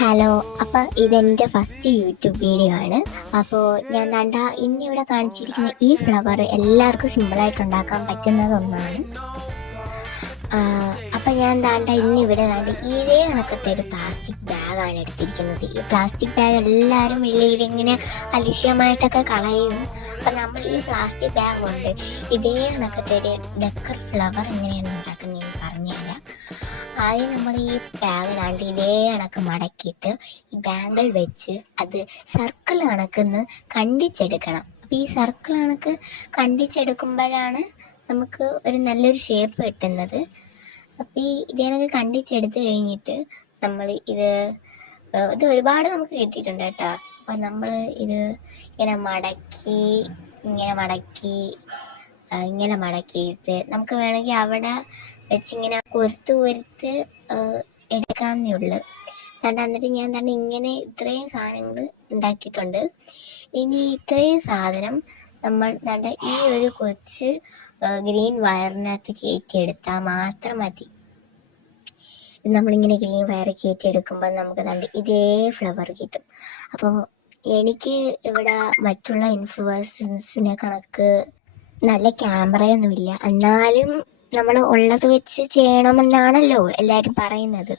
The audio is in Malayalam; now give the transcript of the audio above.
ഹലോ, അപ്പോൾ ഇതെൻ്റെ ഫസ്റ്റ് യൂട്യൂബ് വീഡിയോ ആണ്. അപ്പോൾ ഞാൻ ഇന്നിവിടെ കാണിച്ചിരിക്കുന്ന ഈ ഫ്ലവർ എല്ലാവർക്കും സിമ്പിളായിട്ട് ഉണ്ടാക്കാൻ പറ്റുന്നതൊന്നാണ്. അപ്പം ഞാൻ ഇന്നിവിടെ ഇതേ കണക്കത്തെ ഒരു പ്ലാസ്റ്റിക് ബാഗാണ് എടുത്തിരിക്കുന്നത്. ഈ പ്ലാസ്റ്റിക് ബാഗ് എല്ലാവരും ഇങ്ങനെ അലക്ഷ്യമായിട്ടൊക്കെ കളയും. അപ്പം നമ്മൾ ഈ പ്ലാസ്റ്റിക് ബാഗ് കൊണ്ട് ഇതേ കണക്കത്തെ ഒരു ഡെക്കർ ഫ്ലവർ എങ്ങനെയാണ് ഉണ്ടാക്കുന്നതെന്ന് പറഞ്ഞുതരാം. ആദ്യം നമ്മൾ ഈ ബാഗ് ഇതേ കണക്ക് മടക്കിയിട്ട് ഈ ബാങ്കിൾ വെച്ച് അത് സർക്കിൾ കണക്കെന്ന് കണ്ടിച്ചെടുക്കണം. അപ്പോൾ ഈ സർക്കിൾ കണക്ക് കണ്ടിച്ചെടുക്കുമ്പോഴാണ് നമുക്ക് ഒരു നല്ലൊരു ഷേപ്പ് കിട്ടുന്നത്. അപ്പോൾ ഇതേ കണക്ക് കണ്ടിച്ചെടുത്ത് കഴിഞ്ഞിട്ട് നമ്മൾ ഇത് ഒരുപാട് നമുക്ക് കിട്ടിയിട്ടുണ്ട് കേട്ടോ. അപ്പോൾ നമ്മൾ ഇത് ഇങ്ങനെ മടക്കിയിട്ട് നമുക്ക് വേണമെങ്കിൽ അവിടെ വെച്ചിങ്ങനെ കൊരുത്ത് എടുക്കാമെന്നേ ഉള്ളു. എന്നിട്ട് ഞാൻ ഇങ്ങനെ ഇത്രയും സാധനങ്ങൾ ഉണ്ടാക്കിയിട്ടുണ്ട്. ഇനി ഇത്രയും സാധനം നമ്മൾ ഈ ഒരു കൊച്ച് ഗ്രീൻ വയറിനകത്ത് കയറ്റിയെടുത്താൽ മാത്രം മതി. നമ്മളിങ്ങനെ ഗ്രീൻ വയർ കയറ്റിയെടുക്കുമ്പോൾ നമുക്ക് ഇതേ ഫ്ലവർ കിട്ടും. അപ്പോൾ എനിക്ക് ഇവിടെ മറ്റുള്ള ഇൻഫ്ലുവൻസേഴ്സിനെ കണക്ക് നല്ല ക്യാമറയൊന്നുമില്ല, എന്നാലും നമ്മൾ ഉള്ളത് വെച്ച് ചെയ്യണമെന്നാണല്ലോ എല്ലാവരും പറയുന്നത്.